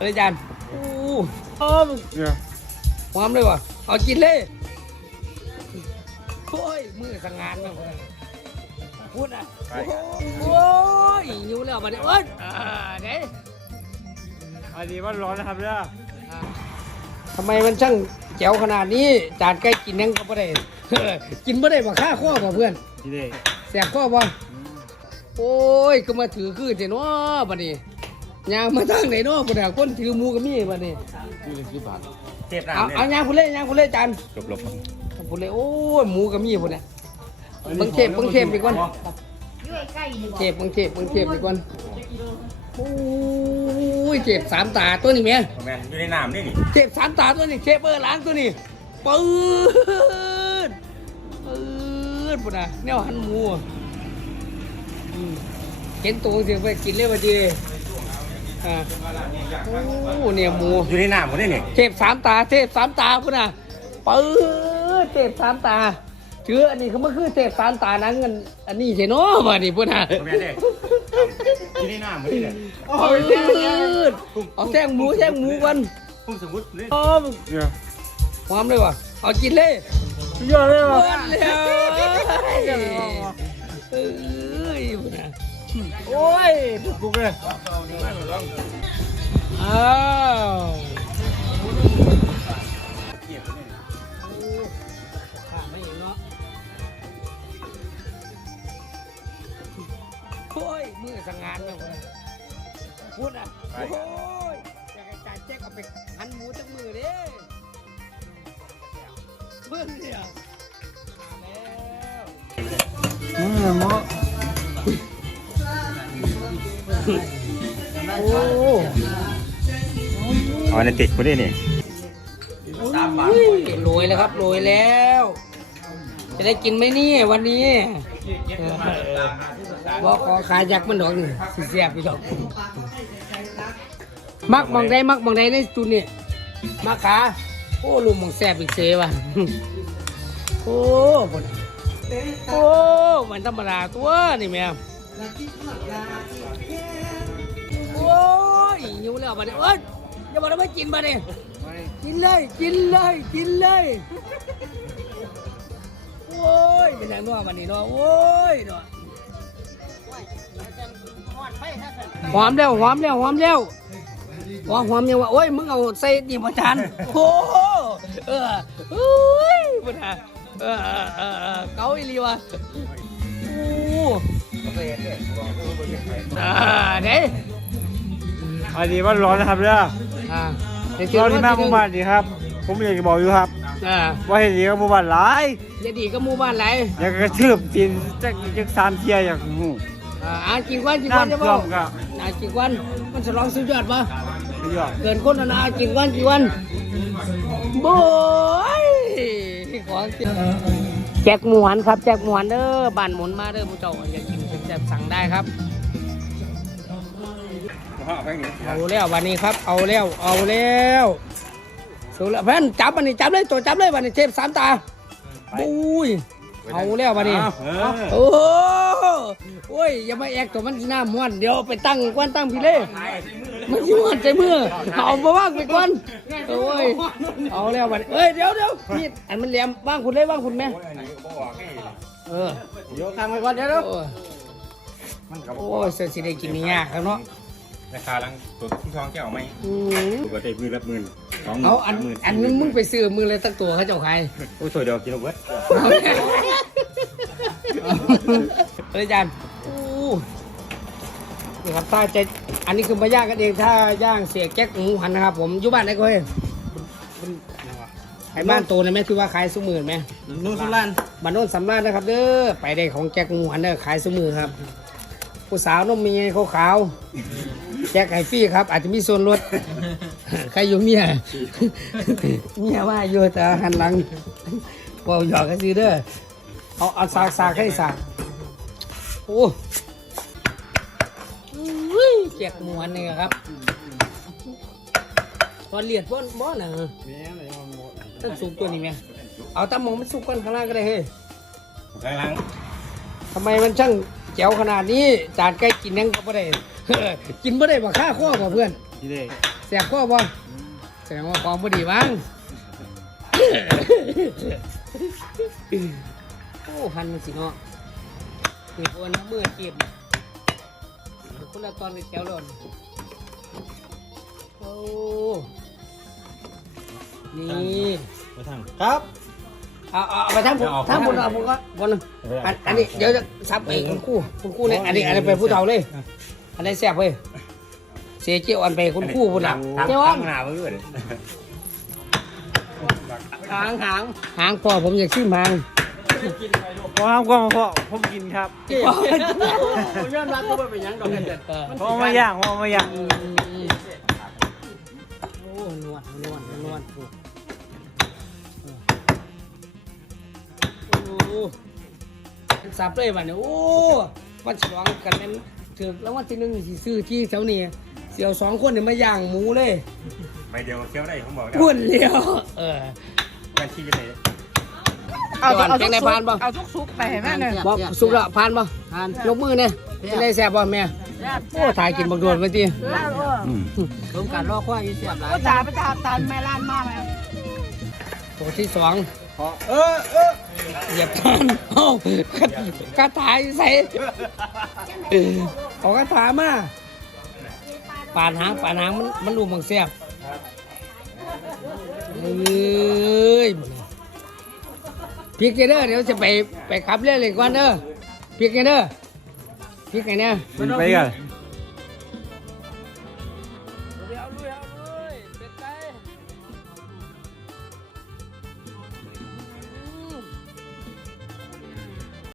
เลยจานอู้หอมเนี่ยหอมเลยวะเอากินเลยโอ้ยมือสังงานมากเลยพูดอะโอ้ยหิวแล้วมาเนี่ยเอ้ยอ่าเด้อันนี้มันร้อนนะครับเนี่ยอ่าทำไมมันช่างแจ๋วขนาดนี้ จานใกล้กินยังก็ไม่ได้กินไม่ได้บ่ค่าข้อบ่เพื่อนนี่เด้แสบข้อบ่โอ้ยก็มาถือคือเจเนาะบัดนี้ ยางมาทางไหนเนาะบ่ได้คนถือหมูก็มีบัดนี้นี่เลยสิบบาทเทปเอาเอายางพุ่นเลยยางพุ่นเลยจานจบลบพุ่นเลยโอ้ยหมูก็มีพุ่นน่ะเบิ่งเทปเบิ่งเทปดีกว่าอยู่ใกล้ๆนี่บ่เทปเบิ่งเทปเบิ่งเทปดีกว่าโอ้ยเทปสามตาตัวนี้แม่แมนอยู่ในน้ำนี่นี่เทปสามตาตัวนี้เทปเบอร์ล้างตัวนี้ปืดปืดพุ่นน่ะแนวหันหมูอืมเห็นตัวเสียไปกินเลยบัดนี้ อ่าโอ้เนี่ยหมูอยู่ในน้ำหมดนี่นี่เทพสามตา เทพสามตาพุ่นน่ะปื้อเทพสามตาถืออันนี้เขามาคือเทพสามตานั้นอันอันนี้ใช่เนาะมาดิพุ่นน่ะแมนเด้อยู่ในน้ำหมดนี่เลยปื้ดเอาแท่งหมูแท่งหมูกันพุ่งสมุดนี่หอมเนี่ยหอมเลยวะเอากินเลยเยอะเลยหมว่ะดแล้วเอ้ยพุ่นน่ะ โอ้ยปุกเลยอ้าวขาไม่เห็นเนาะโอ้ยมือสังงานมากเลยพูดอะโอ้ยอยากให้จ่ายแจ็คเอาไปหันหมูจักมือเด้เบิ่งเนี่ยแล้วอืมมั้ง โอ้อ๋อในติดกูได้นี่ยโรยแล้วครับโรยแล้ว จะได้กินไหมเนี่ยวันนี้เออบอกขอขายยักษ์มันดอกนี่สิเสียบไปดอกมักมองได้มักมองได้ในจุดนี่มักขาโอ้ลุงมองแซ่บอีกเสว่ะโอ้บนโอ้มันธรรมดาตัวนี่แม่โอ้ยหิวแล้วบัดนี้เอ้ยอย่าบอกนะไม่กินบัดนี้กินเลยกินเลยกินเลยโอ้ยเป็นไงนัวบัดนี้เนาะโอ้ยเนาะหอมแล้วหอมแล้วหอมแล้วว่าหอมยังว่าโอ้ยมึงเอาใส่ดีประจานโอ้โหเออเอ้ยพุทธาเออเออเออเออเกาอีหลีวะโอ้อ่าเด้ อันนี้มันร้อนนะครับเนี่ยอ่าเดี๋ยวร้อนที่มากหมู่บ้านดีครับ ผมอยากจะบอกอยู่ครับ อ่าว่าเห็นดีกับหมู่บ้านหลายอย่าดีก็หมู่บ้านไหลายอยากกระทืบตีนจักจักสามเทียอย่างหูอ่าอ่ากินกวันกินกวันน้ำจะท่บ่วมก็อ่ากินกวันมันจะร้องสุดยอดปะสุดยอดเกินคนนะนะกินกวันกินกวันโบยของจริงแจกหมวนครับแจกหมวนเด้อบ้านหมุนมาเด้อผู้เจ้าอยากกินแซ่บๆสั่งได้ครับ เอาแล้ววันนี้ครับ เอาแล้ว เอาแล้วสุดแล้วเพื่อนจับวันนี้จับเลยตัวจับเลยวันนี้เทพสามตาบุ้ยเอาแล้ววันนี้เออโอ้โหโอ้ยอย่ามาแอกตัวมันสิหน้าม้วนเดี๋ยวไปตั้งกวนตั้งพี่เล่มันสิม้วนใจมือเอามาว่างไปก่อนโอ้ยเอาแล้ววันนี้เอ้ยเดี๋ยวเดี๋ยวนี่อันมันแหลมว่างคุณเลยว่างคุณแม่เออเดี๋ยวทางไปก่อนเดี๋ยวเดี๋ยวโอ้ยโอ้ยเสียสิได้กินนี่ยากครับเนาะ ราคาลังตัวที่ท้องแก้วไหมอืมปกติมือละหมื่นสองหมื่นเอาอันสมหมื่อันนึงมึงไปซื้อมือเลยตั้งตัวเขาเจ้าใครโอ้ยสวยเดียวกินเอาเบิดเฮ้ยอาจารย์อู้นี่ครับถ้าจะอันนี้คือมาย่างกันเองถ้าย่างเสียแก๊กหมูหันนะครับ ผมอยู่บ้านไหนก็เฮ้ยไอ้บ้านโตนะแม่ที่ว่าขายซุ้มือไหมนุ่นสุรันบ้านโน้นสำราญนะครับ เด้อไปได้ของแก๊กหมูหันเด้อขายซุ้มือครับ ผู้สาวนมมีไงขาวๆ แจ็คไห้ฟรี่ครับ อาจจะมีส่วนลด ใครอยู่เมีย เมียว่าอยู่แต่หันหลังบอกหยอกกันซื้อเด้อเอาเอาสากสากให้สากโอ้อุ้ยแจกหมวนนี่ครับตอนเลียดบ้อนบ้อนน่ะต้นสูงตัวนี้ไหมเอาตามองมันสุกกันข้างล่างก็ได้เฮ้ยกำลังทำไมมันช่าง แจ๋วขนาดนี้จานใกล้กินยังก็ไม่ได้ กินไม่ได้บ่ค่าข้อบ่เพื่อนนี่เด้แสบข้อบ่แสดงว่าความพอดีมั้งโอ้หันมันสิเนาะคือคนน้ำมือเก็บคนละตอนเลยแก้วหล่นโอ้นี่มาทางครับ เอาเอาเอาไปทั้งหมดเอาทั้งหมดเอาผมก็บนอันอันนี้เดี๋ยวจะซับไปคุณครู่คุณครู่เนี่ยอันนี้อันนี้ไปผู้เฒ่าเลยอันนี้แซ่บเว้ยเสียเจียวอันไปคุณครู่พุ่นละเจ้าอันตั้งหน้ามาด้วยหางหางหางพอผมอยากชิมหางพอครับก็พอผมกินครับผมยอมรับก็เป็นยังดอกกันเด็ดพอมาย่างพอมาย่างโอ้นวดนวดนวด สับเลยวันนี้โอ้วันฉลองกันนั้นถือแล้ววันที่หนึ่งสิซื้อที่แถวนี้เสี่ยวสองคนเนี่ยมาย่างหมูเลยไม่เดียวเคี้ยวได้ผมบอกพุ่นเดียวเออการชี้เลยเอาเอาเป็นในพานบ่เอาทุกซุกไปให้แม่เนี่ยบอกสุกละพานบ่พานยกมือเนี่ยเป็นไรแซ่บบ่แม่โอ้ถ่ายกินบักโดวนไปทีผมการรอควายเสียบหลายก็จ่าประจาตานแม่ล้านมากเลยตัวที่สองเออเออ เหยียบทานเอ้ากระถายใส่เอากระถามาป่านหางป่านหางมันมันรูมังแซ่บเอ้ยพริกเด้อเดี๋ยวจะไปไปขับเรื่อเลยก่อนเด้อพริกเด้อพริกไงเนี่ยกินไปกัน